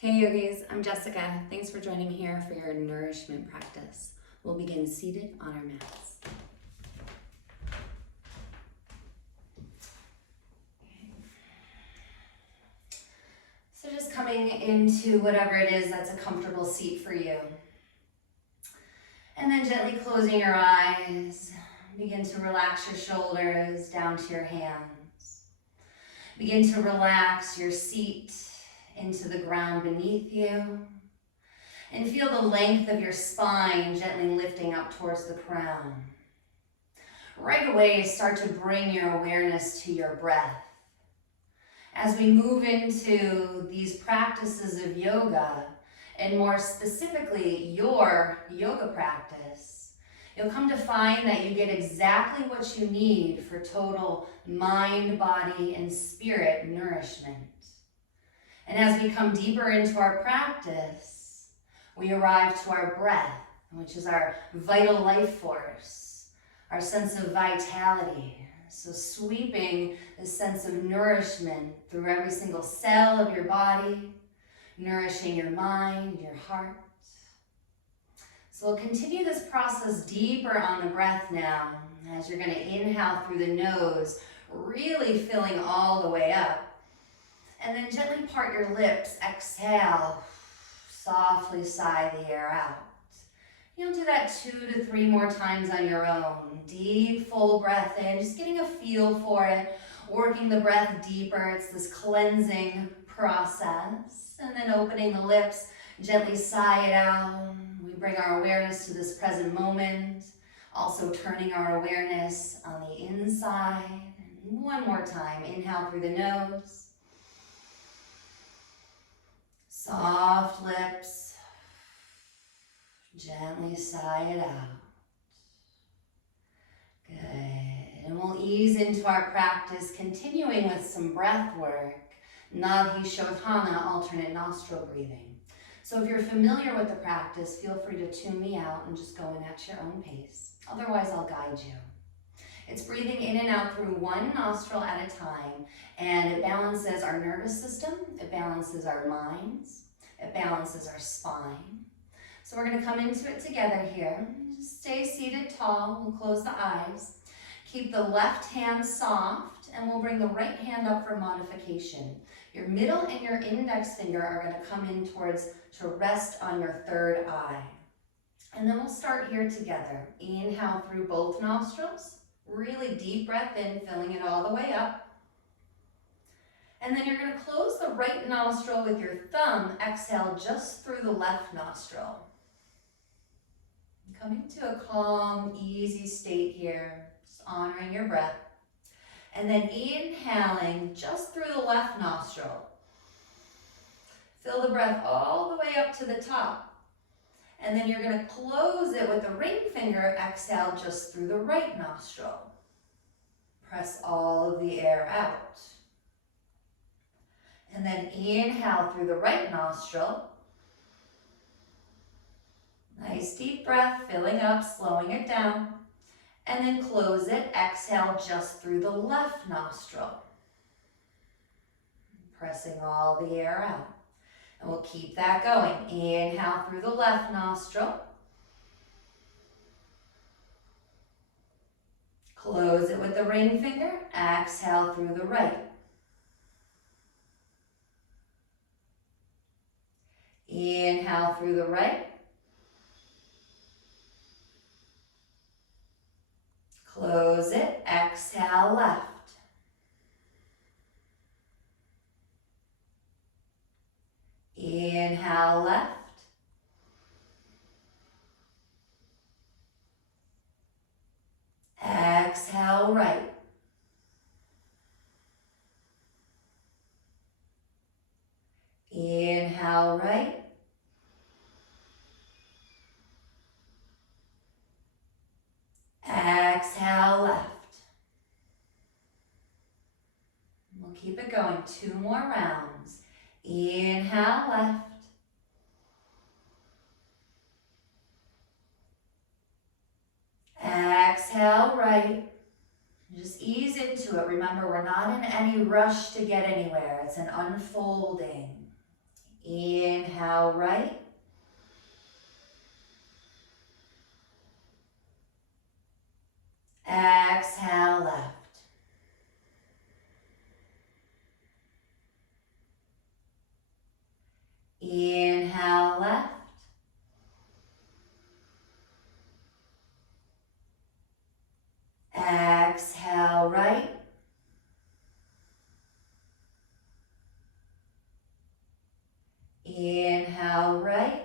Hey yogis, I'm Jessica. Thanks for joining me here for your nourishment practice. We'll begin seated on our mats. So just coming into whatever it is that's a comfortable seat for you. And then gently closing your eyes. Begin to relax your shoulders down to your hands. Begin to relax your seat into the ground beneath you. And feel the length of your spine gently lifting up towards the crown. Right away, start to bring your awareness to your breath. As we move into these practices of yoga, and more specifically, your yoga practice, you'll come to find that you get exactly what you need for total mind, body, and spirit nourishment. And as we come deeper into our practice, we arrive to our breath, which is our vital life force, our sense of vitality. So sweeping this sense of nourishment through every single cell of your body, nourishing your mind, your heart. So we'll continue this process deeper on the breath now, as you're going to inhale through the nose, really filling all the way up. And then gently part your lips, exhale, softly sigh the air out. You'll do that 2 to 3 more times on your own. Deep, full breath in, just getting a feel for it, working the breath deeper. It's this cleansing process. And then opening the lips, gently sigh it out. We bring our awareness to this present moment, also turning our awareness on the inside. And one more time, inhale through the nose. Soft lips. Gently sigh it out. Good. And we'll ease into our practice, continuing with some breath work. Nadi, sodhana, alternate nostril breathing. So if you're familiar with the practice, feel free to tune me out and just go in at your own pace. Otherwise, I'll guide you. It's breathing in and out through one nostril at a time, and it balances our nervous system, it balances our minds, it balances our spine. So we're going to come into it together here. Just stay seated tall. We'll close the eyes. Keep the left hand soft, and we'll bring the right hand up for modification. Your middle and your index finger are going to come in to rest on your third eye. And then we'll start here together. Inhale through both nostrils. Really deep breath in, filling it all the way up. And then you're going to close the right nostril with your thumb. Exhale just through the left nostril. Coming to a calm, easy state here, just honoring your breath. And then inhaling just through the left nostril. Fill the breath all the way up to the top. And then you're going to close it with the ring finger. Exhale just through the right nostril. Press all of the air out. And then inhale through the right nostril. Nice deep breath, filling up, slowing it down. And then close it. Exhale just through the left nostril. Pressing all the air out. And we'll keep that going. Inhale through the left nostril. Close it with the ring finger. Exhale through the right. Inhale through the right. Close it. Exhale left. Inhale left. Exhale right. Inhale right. Exhale left. We'll keep it going. 2 more rounds. Inhale left. Exhale right. Just ease into it. Remember, we're not in any rush to get anywhere. It's an unfolding. Inhale right. Exhale left. Inhale left. Exhale right. Inhale right.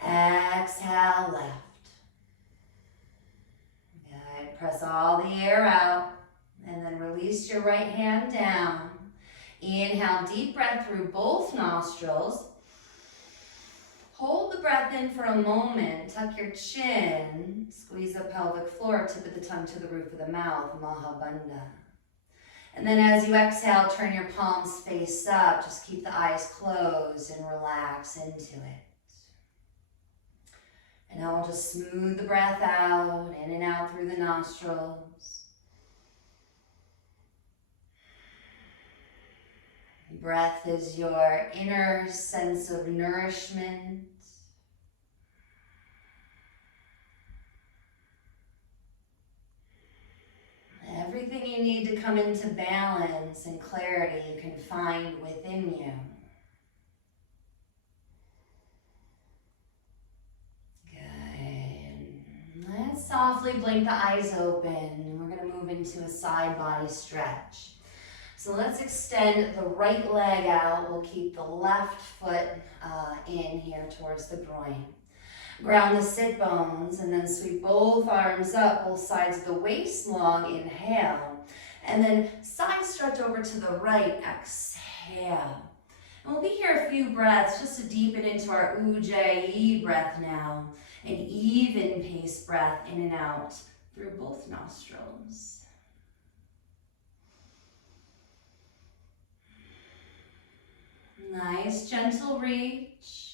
Exhale left. Good. Press all the air out and then release your right hand down. Inhale, deep breath through both nostrils. Hold the breath in for a moment. Tuck your chin. Squeeze the pelvic floor, tip of the tongue to the roof of the mouth, Mahabandha. And then as you exhale, turn your palms face up. Just keep the eyes closed and relax into it. And now we'll just smooth the breath out, in and out through the nostrils. Breath is your inner sense of nourishment. Everything you need to come into balance and clarity you can find within you. Good. Let's softly blink the eyes open. We're going to move into a side body stretch. So let's extend the right leg out. We'll keep the left foot in here towards the groin. Ground the sit bones and then sweep both arms up, both sides of the waist long, inhale. And then side stretch over to the right, exhale. And we'll be here a few breaths just to deepen into our Ujjayi breath now. An even pace breath in and out through both nostrils. Nice, gentle reach.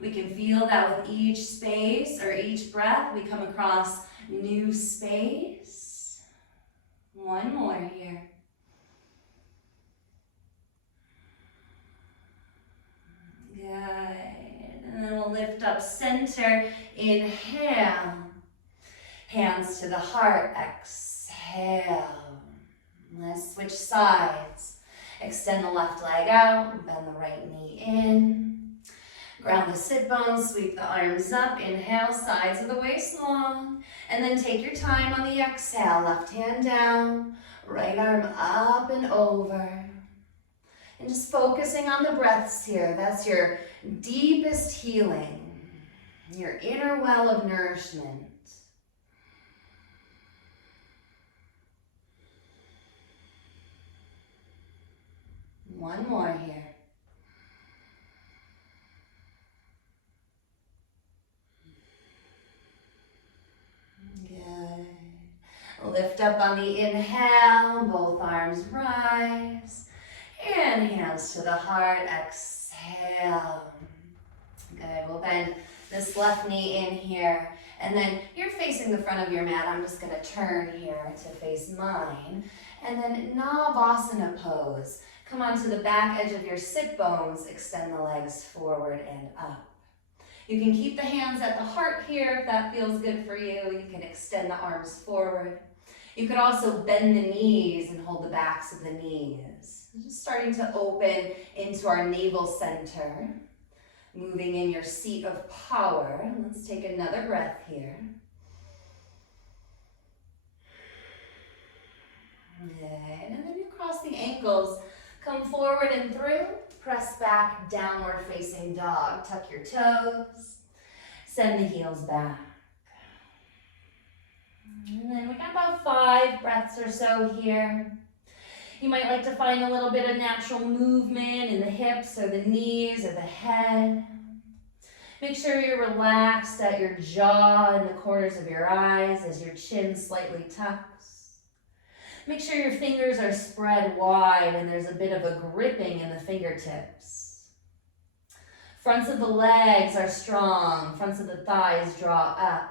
We can feel that with each space or each breath, we come across new space. One more here. Good. And then we'll lift up center. Inhale. Hands to the heart. Exhale. Let's switch sides. Extend the left leg out, bend the right knee in. Ground the sit bones, sweep the arms up. Inhale, sides of the waist long. And then take your time on the exhale. Left hand down, right arm up and over. And just focusing on the breaths here. That's your deepest healing, your inner well of nourishment. One more here. Good. Lift up on the inhale, both arms rise. And hands to the heart, exhale. Good, we'll bend this left knee in here. And then you're facing the front of your mat. I'm just gonna turn here to face mine. And then Navasana pose. Come onto the back edge of your sit bones, extend the legs forward and up. You can keep the hands at the heart here if that feels good for you. You can extend the arms forward. You could also bend the knees and hold the backs of the knees. Just starting to open into our navel center. Moving in your seat of power. Let's take another breath here. Good. And then you cross the ankles. Come forward and through. Press back, downward facing dog. Tuck your toes. Send the heels back. And then we got about 5 breaths or so here. You might like to find a little bit of natural movement in the hips or the knees or the head. Make sure you're relaxed at your jaw and the corners of your eyes as your chin slightly tucks. Make sure your fingers are spread wide and there's a bit of a gripping in the fingertips. Fronts of the legs are strong. Fronts of the thighs draw up.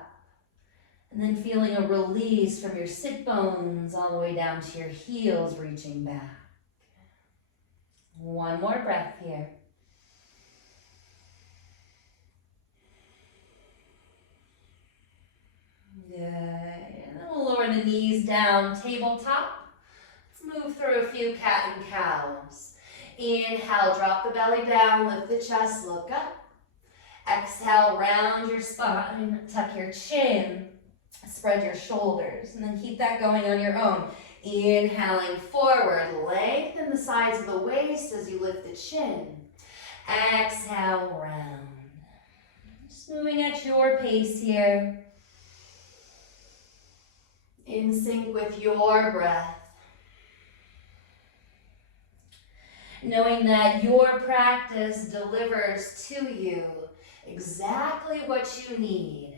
And then feeling a release from your sit bones all the way down to your heels, reaching back. One more breath here. Good. And then we'll lower the knees down, tabletop. Let's move through a few cat and cows. Inhale, drop the belly down, lift the chest, look up. Exhale, round your spine, tuck your chin, spread your shoulders, and then keep that going on your own. Inhaling forward, lengthen the sides of the waist as you lift the chin. Exhale, round. Just moving at your pace here. In sync with your breath. Knowing that your practice delivers to you exactly what you need.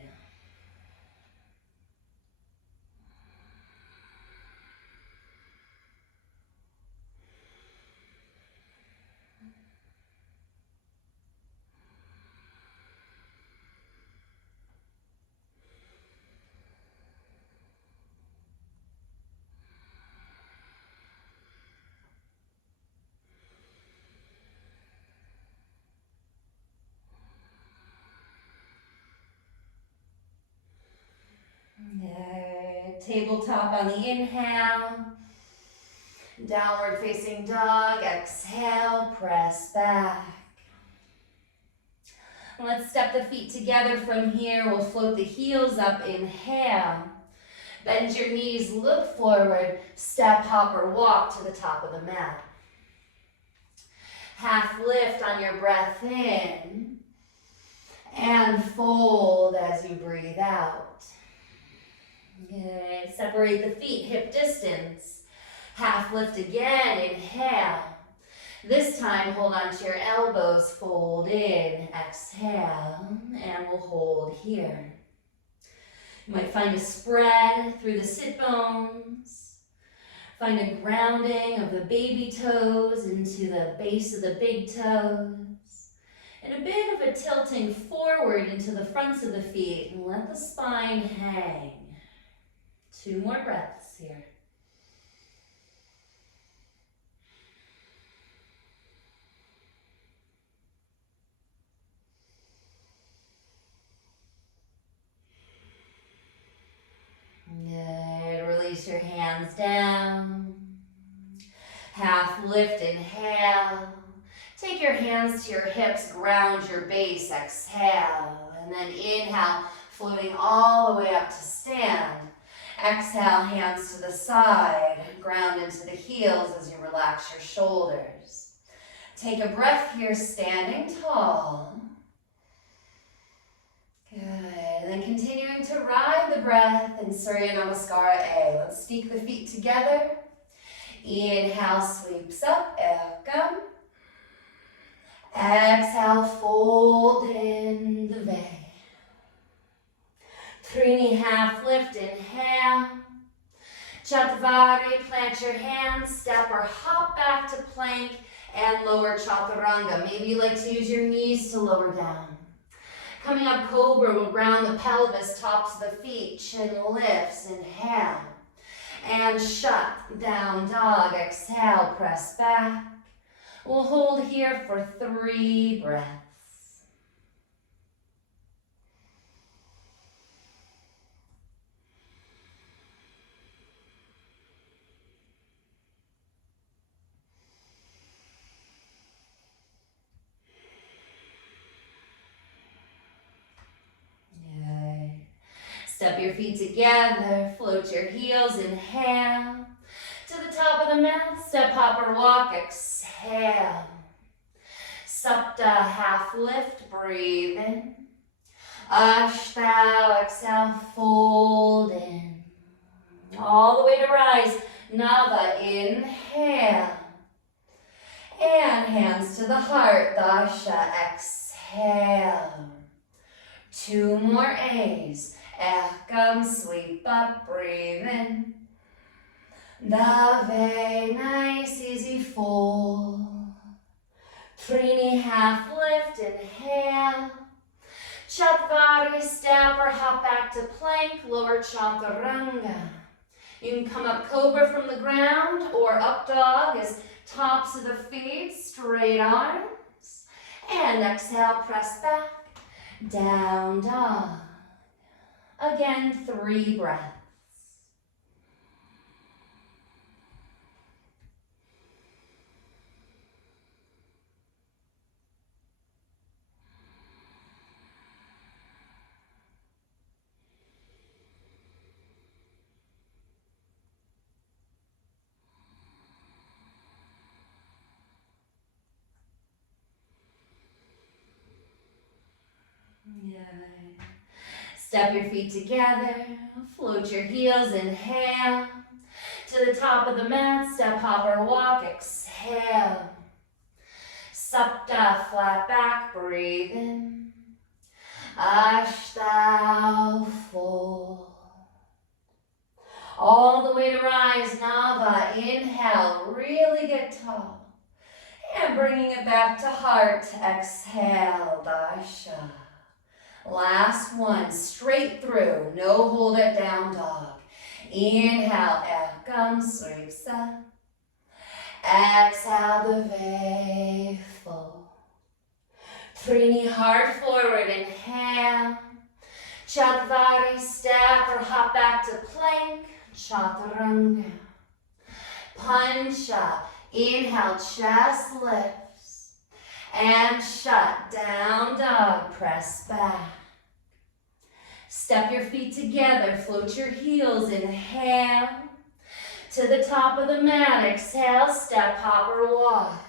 Good. Tabletop on the inhale. Downward facing dog. Exhale, press back. Let's step the feet together from here. We'll float the heels up. Inhale. Bend your knees, look forward. Step, hop, or walk to the top of the mat. Half lift on your breath in. And fold as you breathe out. Good. Separate the feet, hip distance. Half lift again, inhale. This time, hold on to your elbows, fold in, exhale, and we'll hold here. You might find a spread through the sit bones. Find a grounding of the baby toes into the base of the big toes. And a bit of a tilting forward into the fronts of the feet, and let the spine hang. 2 more breaths here. Good. Release your hands down. Half lift, inhale. Take your hands to your hips, ground your base, exhale. And then inhale, floating all the way up to stand. Exhale, hands to the side, ground into the heels as you relax your shoulders. Take a breath here, standing tall. Good, and then continuing to ride the breath in Surya Namaskara A. Let's speak the feet together. Inhale, sweeps up, ekam. Exhale, fold in the V. Trini, half lift, inhale. Chatvari, plant your hands, step or hop back to plank and lower chaturanga. Maybe you like to use your knees to lower down. Coming up, cobra, we'll ground the pelvis, tops of the feet, chin lifts, inhale. And shut down dog, exhale, press back. We'll hold here for 3 breaths. Step your feet together, float your heels, inhale. To the top of the mat, step, hop, or walk, exhale. Sapta, half lift, breathe in. Ashtau, exhale, fold in. All the way to rise, Nava, inhale. And hands to the heart, Dasha, exhale. 2 more A's. Ekam, sweep up, breathe in. Dave, nice, easy fold. Trini, half lift, inhale. Shatvari, step or hop back to plank, lower chaturanga. You can come up cobra from the ground or up dog as tops of the feet, straight arms. And exhale, press back, down dog. Again, 3 breaths. Good. Step your feet together, float your heels, inhale. To the top of the mat, step, hop, or walk, exhale. Sapta, flat back, breathe in. Ashtau, fold. All the way to rise, Nava, inhale, really get tall. And bringing it back to heart, exhale, Dasha. Last one, straight through, no hold it, down dog. Inhale, Ekam Sriksa. Exhale, the way, fold. Trini, heart forward, inhale. Chatvari, step or hop back to plank, chaturanga. Pancha, inhale, chest lifts. And shut, down dog, press back. Step your feet together, float your heels, inhale. To the top of the mat, exhale, step, hop, or walk.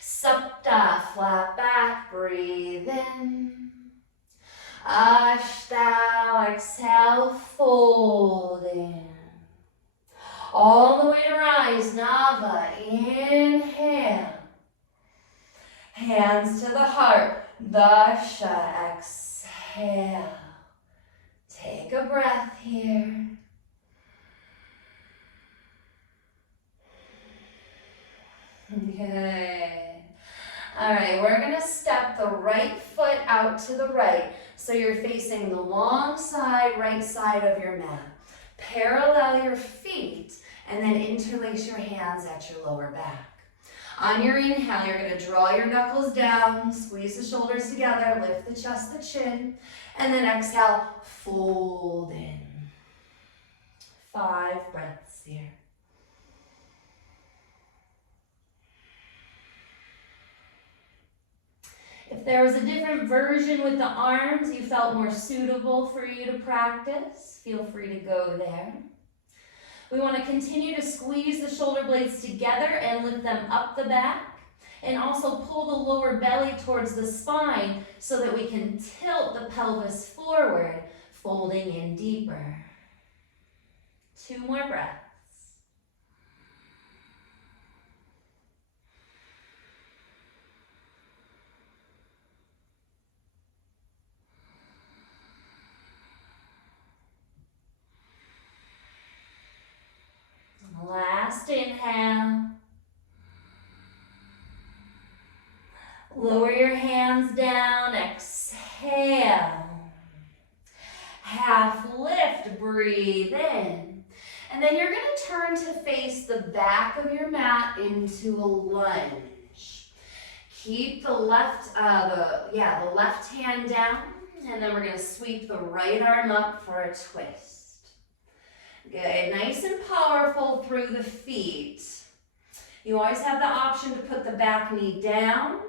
Sapta, flat back, breathe in. Ashtau, exhale, fold in. All the way to rise, Nava, inhale. Hands to the heart, Dasha, exhale. Take a breath here. Good. All right, we're gonna step the right foot out to the right. So you're facing the long side, right side of your mat. Parallel your feet and then interlace your hands at your lower back. On your inhale, you're gonna draw your knuckles down, squeeze the shoulders together, lift the chest, the chin, and then exhale, fold in. 5 breaths here. If there was a different version with the arms you felt more suitable for you to practice, feel free to go there. We want to continue to squeeze the shoulder blades together and lift them up the back, and also pull the lower belly towards the spine so that we can tilt the pelvis forward, folding in deeper. 2 more breaths. Last inhale. Lower your hands down, exhale. Half lift, breathe in. And then you're gonna turn to face the back of your mat into a lunge. Keep the left hand down, and then we're gonna sweep the right arm up for a twist. Good, nice and powerful through the feet. You always have the option to put the back knee down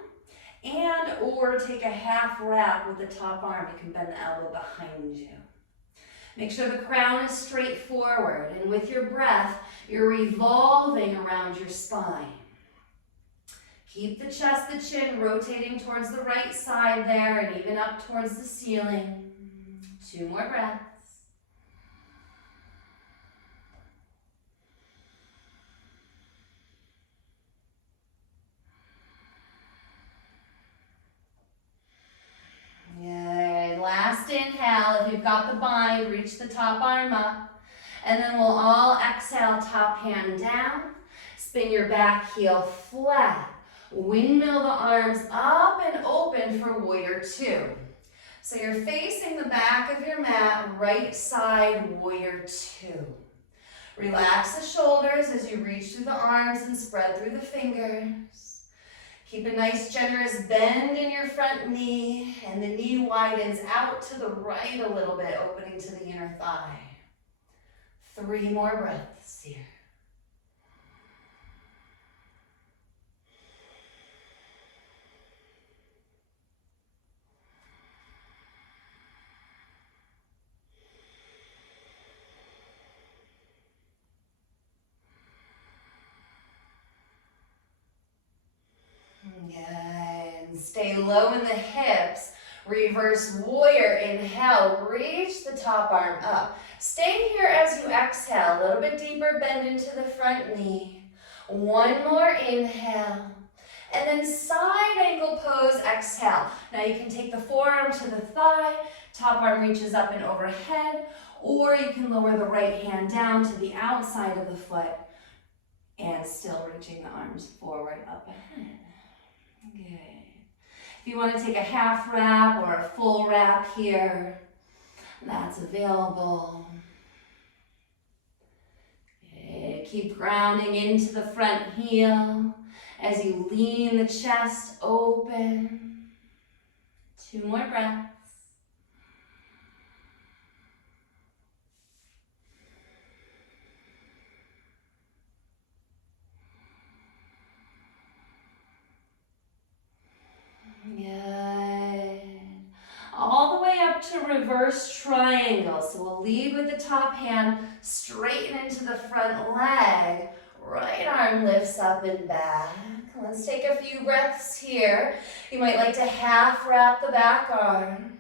and or take a half wrap with the top arm. You can bend the elbow behind you. Make sure the crown is straight forward, and with your breath, you're revolving around your spine. Keep the chest, the chin rotating towards the right side there and even up towards the ceiling. 2 more breaths. Good. Last inhale. If you've got the bind, reach the top arm up. And then we'll all exhale, top hand down. Spin your back heel flat. Windmill the arms up and open for warrior 2. So you're facing the back of your mat, right side, warrior two. Relax the shoulders as you reach through the arms and spread through the fingers. Keep a nice generous bend in your front knee, and the knee widens out to the right a little bit, opening to the inner thigh. 3 more breaths here. Good. Stay low in the hips. Reverse warrior. Inhale, reach the top arm up. Stay here as you exhale. A little bit deeper bend into the front knee. 1 more inhale. And then side angle pose, exhale. Now you can take the forearm to the thigh, top arm reaches up and overhead, or you can lower the right hand down to the outside of the foot and still reaching the arms forward up ahead. Good. If you want to take a half wrap or a full wrap here, that's available. Good. Keep grounding into the front heel as you lean the chest open. 2 more breaths. Good. All the way up to reverse triangle. So we'll lead with the top hand, straighten into the front leg. Right arm lifts up and back. Let's take a few breaths here. You might like to half wrap the back arm.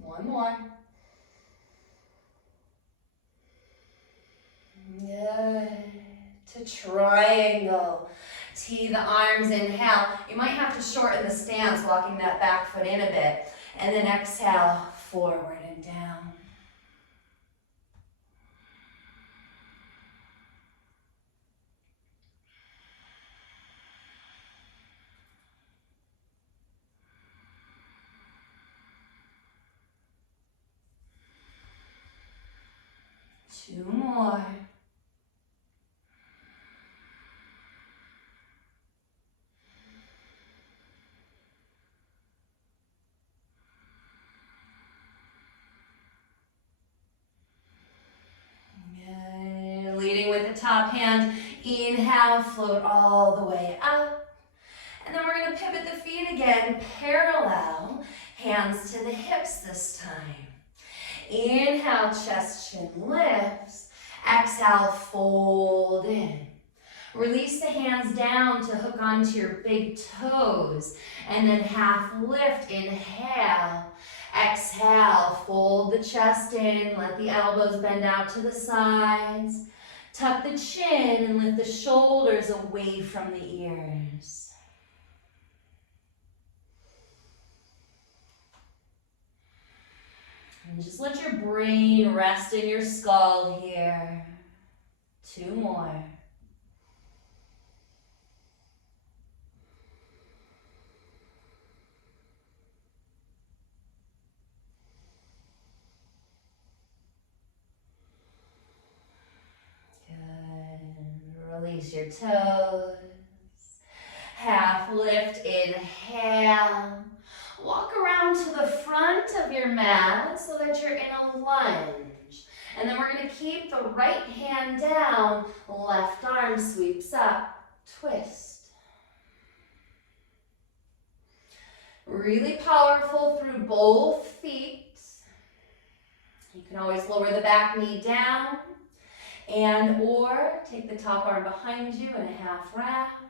One more. Good. To triangle. Tee the arms, inhale. You might have to shorten the stance, walking that back foot in a bit. And then exhale, forward and down. Two more. Good. Leading with the top hand. Inhale, float all the way up. And then we're going to pivot the feet again, parallel, hands to the hips this time. Inhale, chest, chin lifts. Exhale, fold in. Release the hands down to hook onto your big toes. And then half lift, inhale. Exhale, fold the chest in. Let the elbows bend out to the sides. Tuck the chin and lift the shoulders away from the ears. And just let your brain rest in your skull here. 2 more. Good. Release your toes. Half lift, inhale. Walk around to the front of your mat so that you're in a lunge. And then we're going to keep the right hand down, left arm sweeps up, twist. Really powerful through both feet. You can always lower the back knee down and or take the top arm behind you in a half wrap.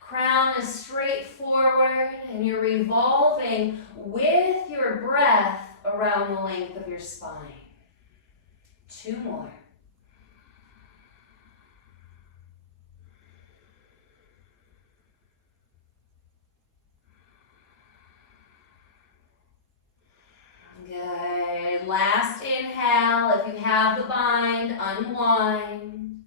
Crown is straight forward and you're revolving with your breath around the length of your spine. 2 more. Good. Last inhale. If you have the bind, unwind.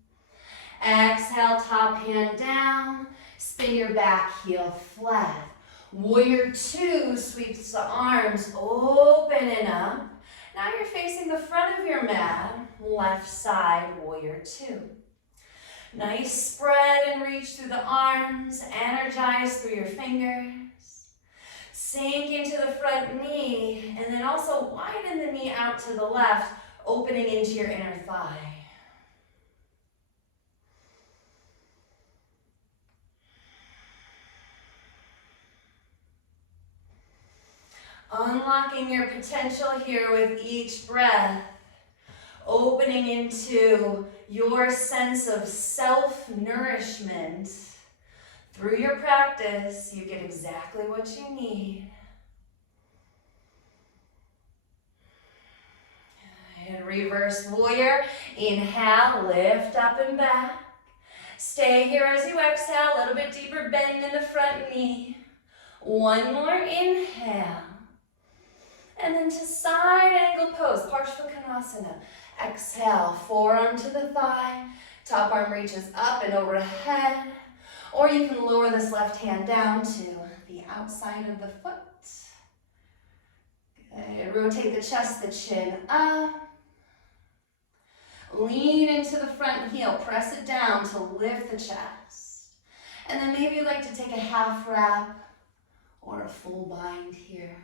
Exhale, top hand down. Spin your back heel flat. Warrior two sweeps the arms open and up. Now you're facing the front of your mat. Left side, warrior two. Nice spread and reach through the arms. Energize through your fingers. Sink into the front knee, and then also widen the knee out to the left, opening into your inner thigh. Unlocking your potential here with each breath, opening into your sense of self-nourishment. Through your practice, you get exactly what you need. And reverse warrior. Inhale, lift up and back. Stay here as you exhale, a little bit deeper bend in the front knee. One more inhale. And then to side angle pose, Parshvakonasana. Exhale, forearm to the thigh. Top arm reaches up and overhead. Or you can lower this left hand down to the outside of the foot. Good. Rotate the chest, the chin up. Lean into the front heel. Press it down to lift the chest. And then maybe you'd like to take a half wrap or a full bind here.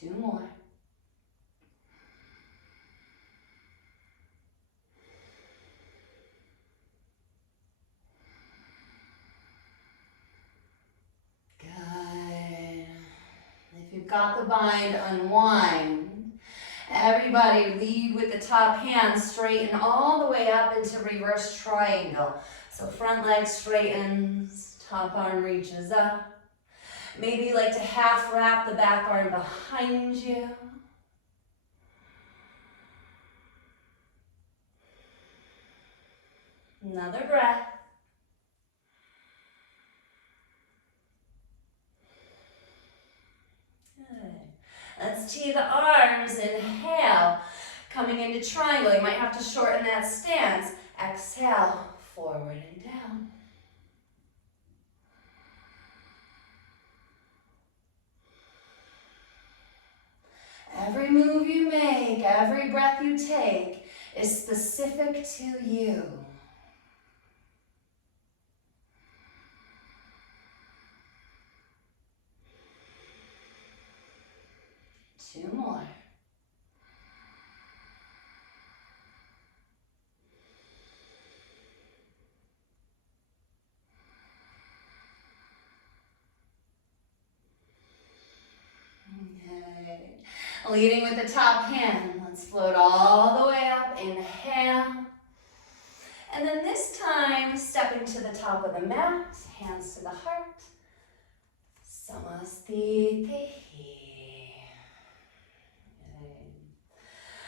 Two more. Good. If you've got the bind, unwind. Everybody lead with the top hand, straighten all the way up into reverse triangle. So front leg straightens, top arm reaches up. Maybe you like to half wrap the back arm behind you. Another breath. Good. Let's tee the arms. Inhale. Coming into triangle. You might have to shorten that stance. Exhale, forward and down. Every move you make, every breath you take is specific to you. Two more. Okay. Leading with the top hand. Let's float all the way up. Inhale. And then this time, stepping to the top of the mat, hands to the heart. Samastiti.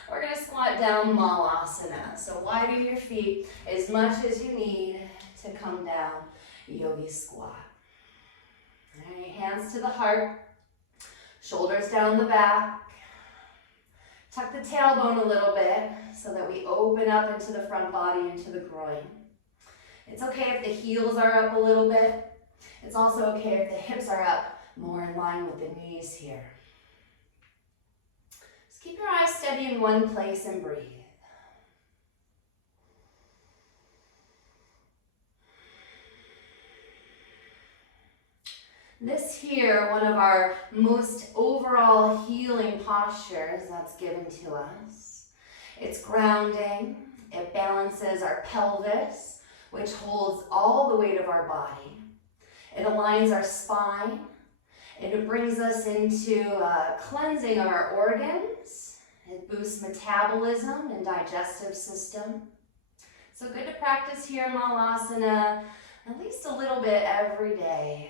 We're going to squat down malasana. So widen your feet as much as you need to come down yogi squat. All right, hands to the heart, shoulders down the back. Tuck the tailbone a little bit so that we open up into the front body, into the groin. It's okay if the heels are up a little bit. It's also okay if the hips are up more in line with the knees here. Just keep your eyes steady in one place and breathe. This here, one of our most overall healing postures that's given to us. It's grounding, it balances our pelvis, which holds all the weight of our body. It aligns our spine, and it brings us into cleansing of our organs. It boosts metabolism and digestive system. So good to practice here in Malasana at least a little bit every day.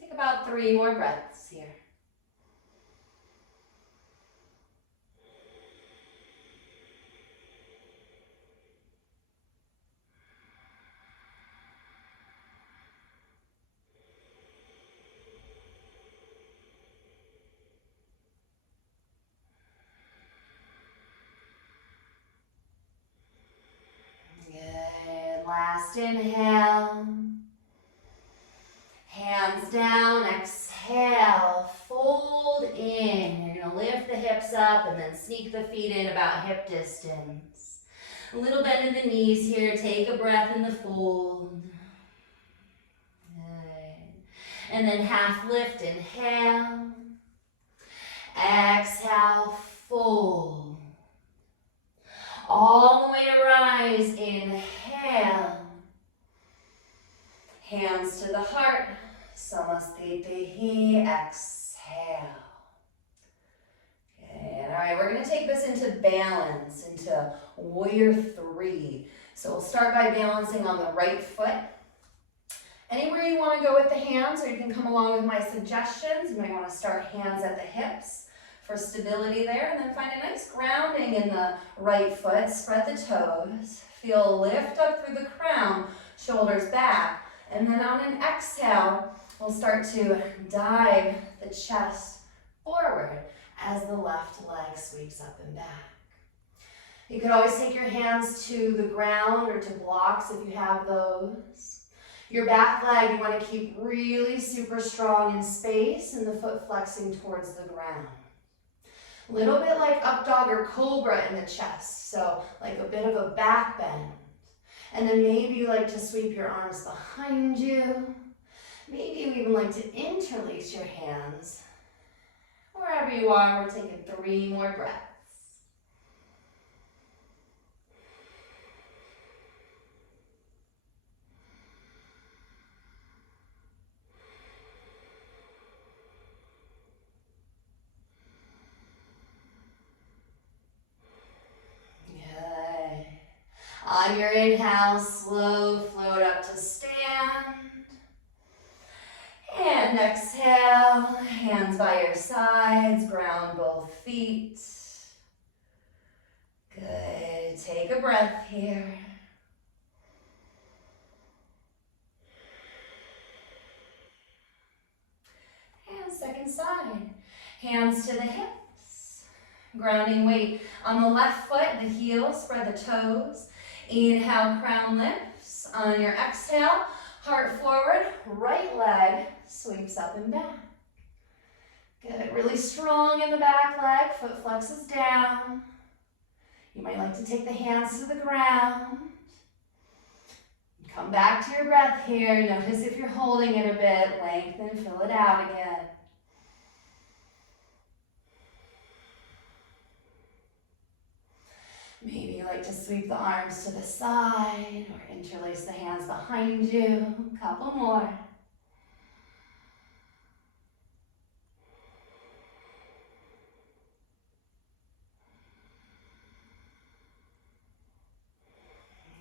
Take about 3 more breaths here. Last inhale. Hands down, exhale, fold in. You're gonna lift the hips up and then sneak the feet in about hip distance. A little bend in the knees here, take a breath in the fold. Good. And then half lift, inhale. Exhale, fold. All the way to rise, inhale. Hands to the heart, Samastitihi, exhale. Good, all right, we're gonna take this into balance, into warrior 3. So we'll start by balancing on the right foot. Anywhere you wanna go with the hands, or you can come along with my suggestions. You might wanna start hands at the hips for stability there, and then find a nice grounding in the right foot. Spread the toes. Feel a lift up through the crown, shoulders back. And then on an exhale, we'll start to dive the chest forward as the left leg sweeps up and back. You could always take your hands to the ground or to blocks if you have those. Your back leg, you want to keep really super strong in space and the foot flexing towards the ground. A little bit like up dog or cobra in the chest, so like a bit of a back bend. And then maybe you like to sweep your arms behind you. Maybe you even like to interlace your hands. Wherever you are, we're taking 3 more breaths. On your inhale, slow float up to stand. And exhale, hands by your sides, ground both feet. Good, take a breath here. And second side, hands to the hips. Grounding weight on the left foot, the heel, spread the toes. Inhale, crown lifts. On your exhale, heart forward, right leg sweeps up and back. Good, really strong in the back leg, foot flexes down. You might like to take the hands to the ground. Come back to your breath here. Notice if you're holding it a bit, lengthen, fill it out again. Maybe you like to sweep the arms to the side or interlace the hands behind you. A couple more.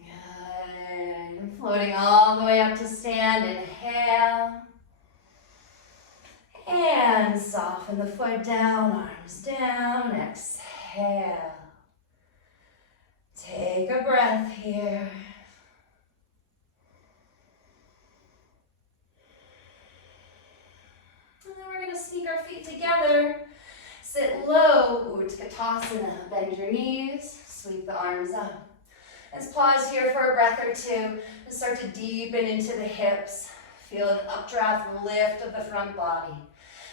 Good. Floating all the way up to stand. Inhale. And soften the foot down, arms down. Exhale. Take a breath here. And then we're going to sneak our feet together. Sit low, Utkatasana. Bend your knees, sweep the arms up. Let's pause here for a breath or two and start to deepen into the hips. Feel an updraft lift of the front body.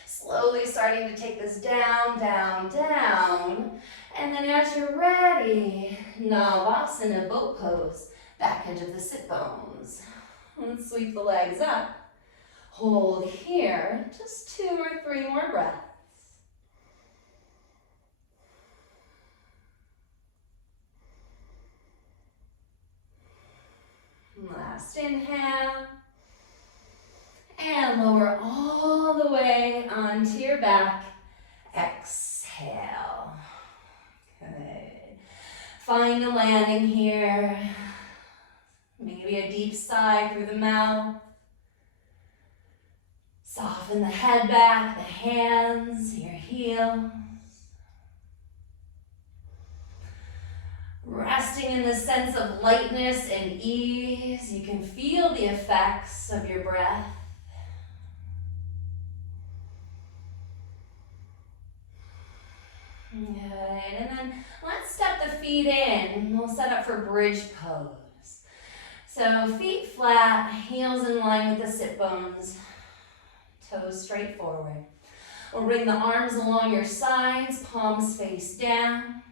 Slowly starting to take this down, down, down. And then as you're ready, Navasana, boat pose, back edge of the sit bones. And sweep the legs up. Hold here, just 2 or 3 more breaths. Last inhale. And lower all the way onto your back. Exhale. Good. Find a landing here. Maybe a deep sigh through the mouth. Soften the head back, the hands, your heels. Resting in the sense of lightness and ease. You can feel the effects of your breath. Good, and then let's step the feet in. We'll set up for bridge pose. So feet flat, heels in line with the sit bones, toes straight forward. We'll bring the arms along your sides, palms face down.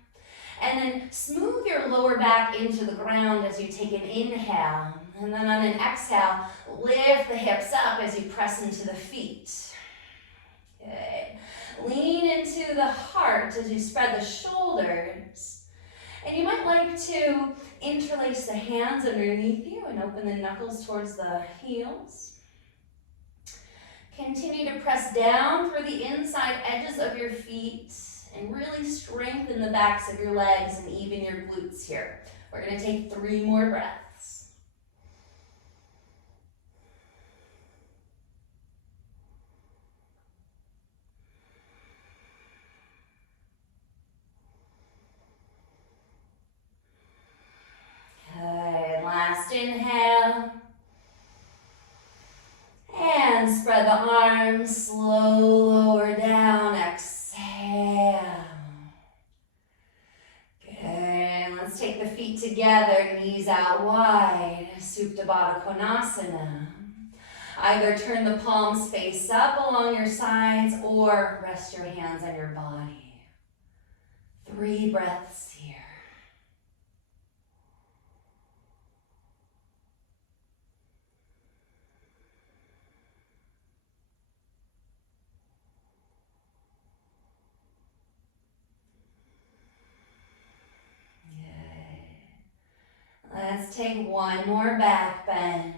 And then smooth your lower back into the ground as you take an inhale. And then on an exhale, lift the hips up as you press into the feet. Good. Lean into the heart as you spread the shoulders. And you might like to interlace the hands underneath you and open the knuckles towards the heels. Continue to press down through the inside edges of your feet and really strengthen the backs of your legs and even your glutes here. We're going to take 3 more breaths. Good. Last inhale. And spread the arms, slow lower down, exhale. Good, let's take the feet together, knees out wide, Supta Baddha Konasana. Either turn the palms face up along your sides or rest your hands on your body. 3 breaths here. Let's take 1 more back bend.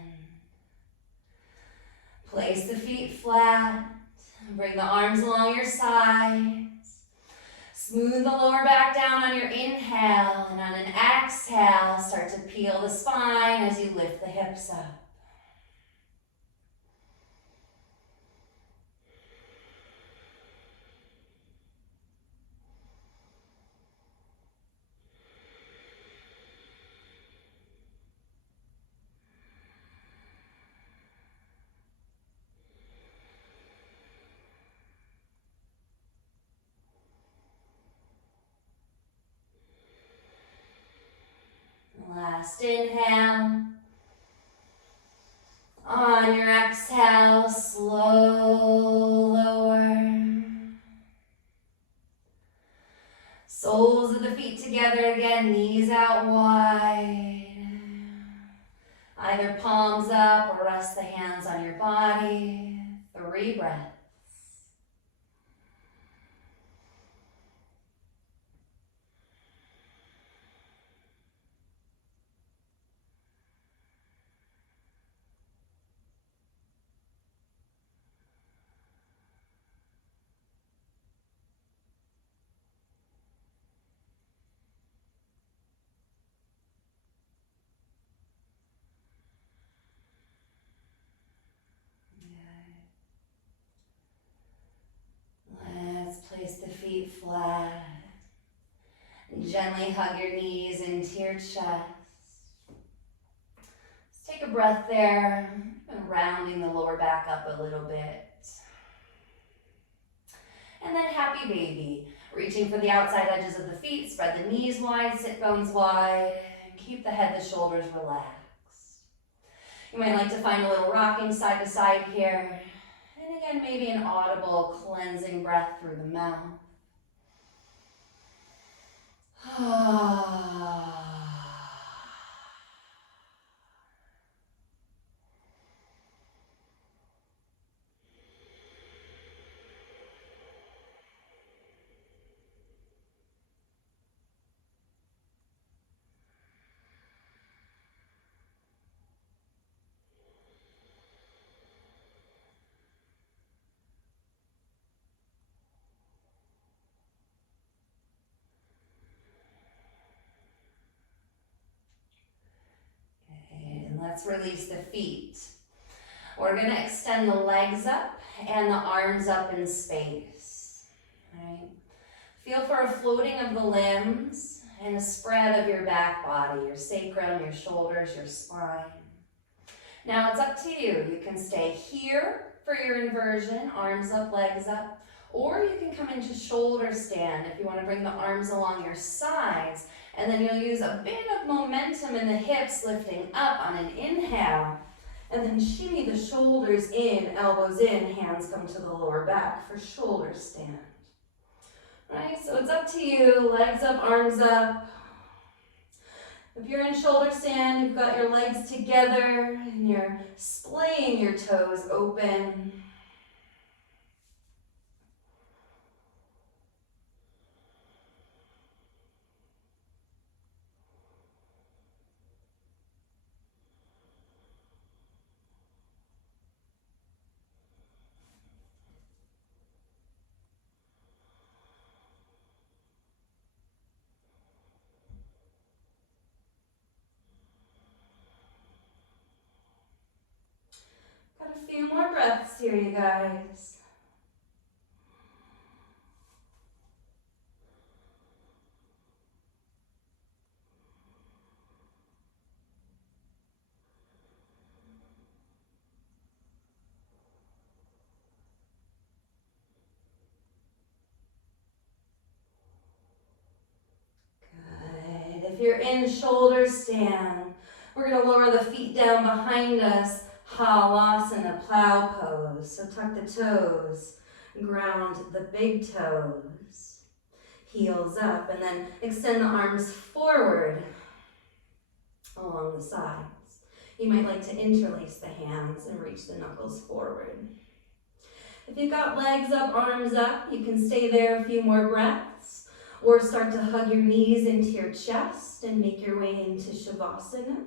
Place the feet flat. Bring the arms along your sides. Smooth the lower back down on your inhale. And on an exhale, start to peel the spine as you lift the hips up. Last inhale. On your exhale, slow lower. Soles of the feet together again, knees out wide. Either palms up or rest the hands on your body. 3 breaths. Let's place the feet flat. And gently hug your knees into your chest. Let's take a breath there, and rounding the lower back up a little bit. And then happy baby. Reaching for the outside edges of the feet, spread the knees wide, sit bones wide, and keep the head, the shoulders relaxed. You might like to find a little rocking side to side here. And again, maybe an audible cleansing breath through the mouth. Let's release the feet. We're going to extend the legs up and the arms up in space. All right. Feel for a floating of the limbs and a spread of your back body, your sacrum, your shoulders, your spine. Now it's up to you. You can stay here for your inversion, arms up, legs up, or you can come into shoulder stand if you want to bring the arms along your sides And then you'll use a bit of momentum in the hips, lifting up on an inhale. And then shimmy the shoulders in, elbows in, hands come to the lower back for shoulder stand. Right, so it's up to you, legs up, arms up. If you're in shoulder stand, you've got your legs together and you're splaying your toes open. Got a few more breaths here, you guys. Good. If you're in shoulder stand, we're going to lower the feet down behind us, halasana, plow pose. So tuck the toes, ground the big toes, heels up, and then extend the arms forward along the sides. You might like to interlace the hands and reach the knuckles forward. If you've got legs up, arms up, you can stay there a few more breaths, or start to hug your knees into your chest and make your way into savasana.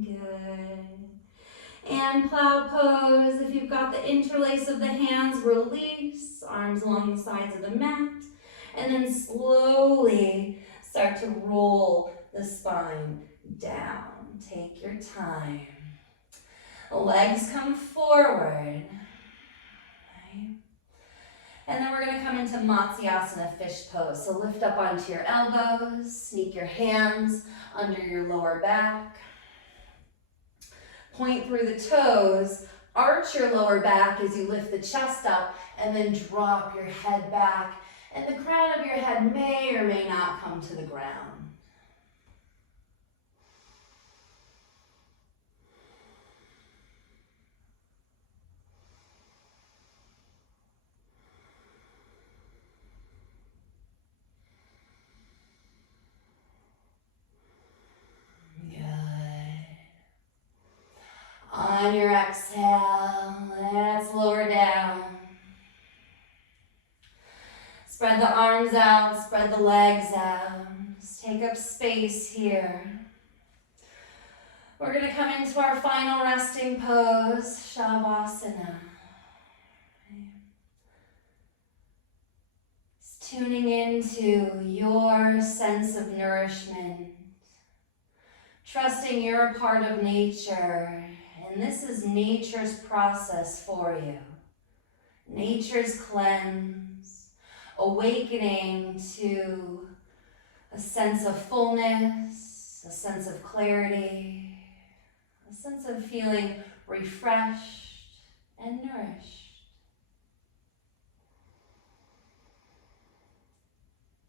Good. And plow pose. If you've got the interlace of the hands, release, arms along the sides of the mat, and then slowly start to roll the spine down. Take your time. Legs come forward. Okay. And then we're going to come into Matsyasana, fish pose. So lift up onto your elbows, sneak your hands under your lower back. Point through the toes, arch your lower back as you lift the chest up, and then drop your head back. And the crown of your head may or may not come to the ground. On your exhale, let's lower down. Spread the arms out, spread the legs out. Just take up space here. We're going to come into our final resting pose, Shavasana. Just tuning into your sense of nourishment. Trusting you're a part of nature. And this is nature's process for you. Nature's cleanse, awakening to a sense of fullness, a sense of clarity, a sense of feeling refreshed and nourished.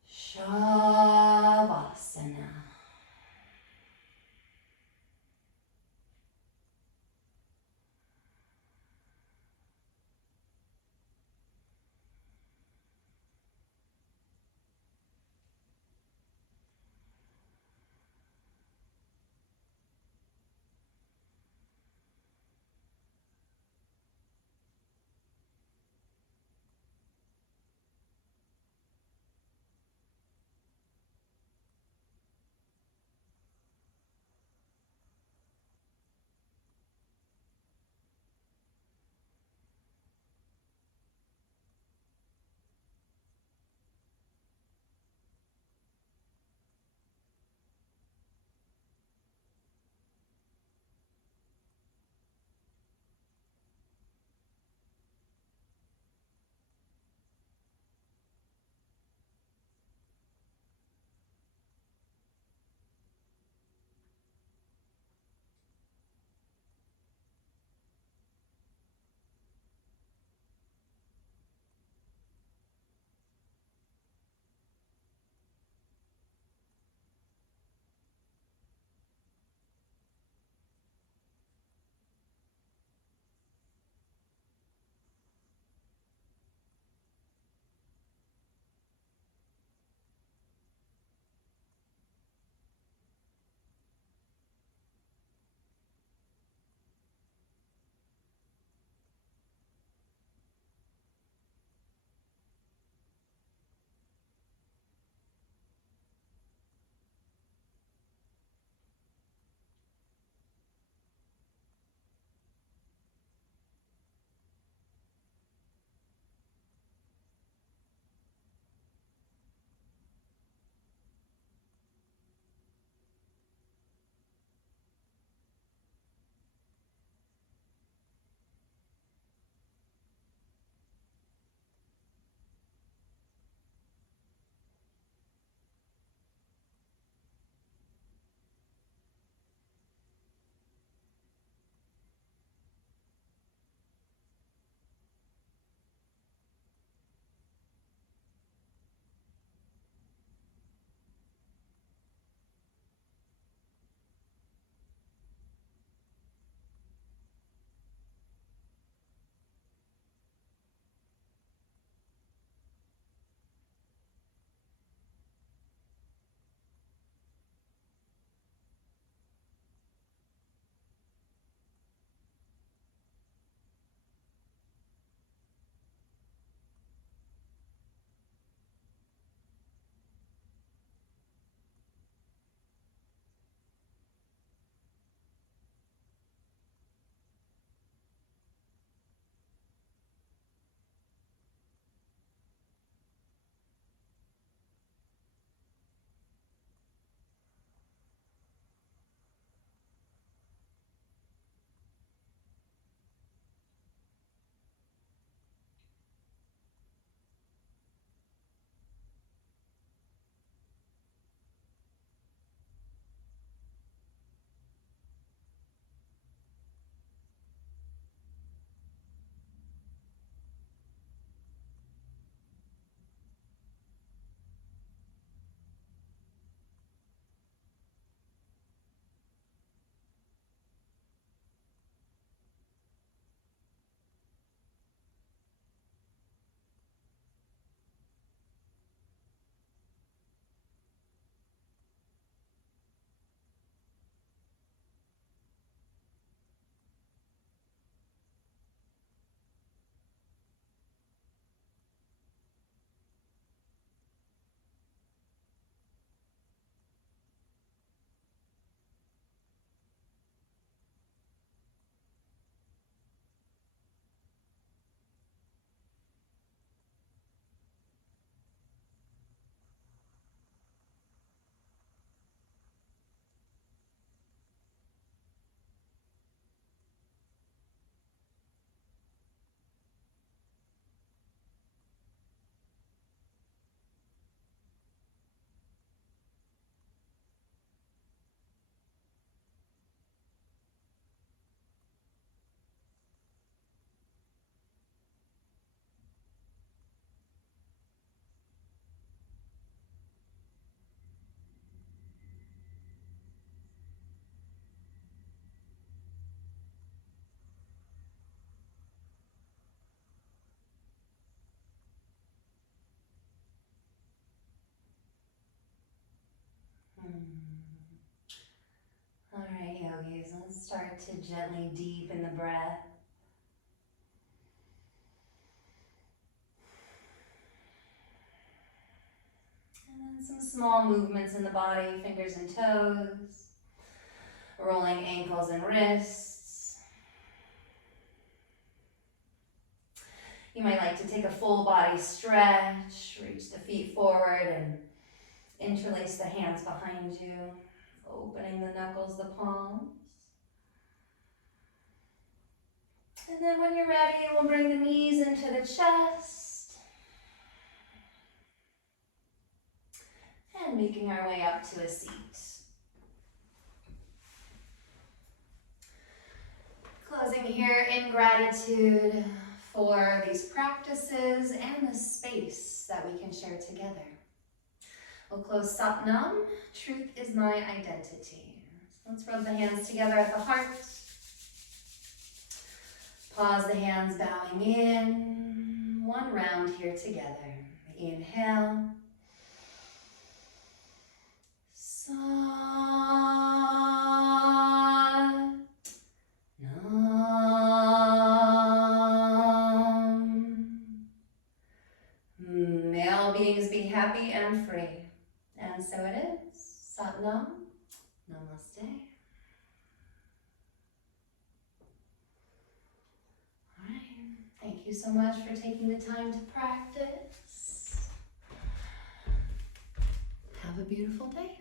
Shavasana. bodies. Let's start to gently deepen the breath. And then some small movements in the body, fingers and toes, rolling ankles and wrists. You might like to take a full body stretch, reach the feet forward and interlace the hands behind you, opening the knuckles, the palms. And then when you're ready, we'll bring the knees into the chest. And making our way up to a seat. Closing here in gratitude for these practices and the space that we can share together. We'll close Satnam, truth is my identity. So let's rub the hands together at the heart. Pause the hands bowing in. One round here together. Inhale. Satnam. May all beings be happy and free. And so it is. Satnam. Namaste. All right. Thank you so much for taking the time to practice. Have a beautiful day.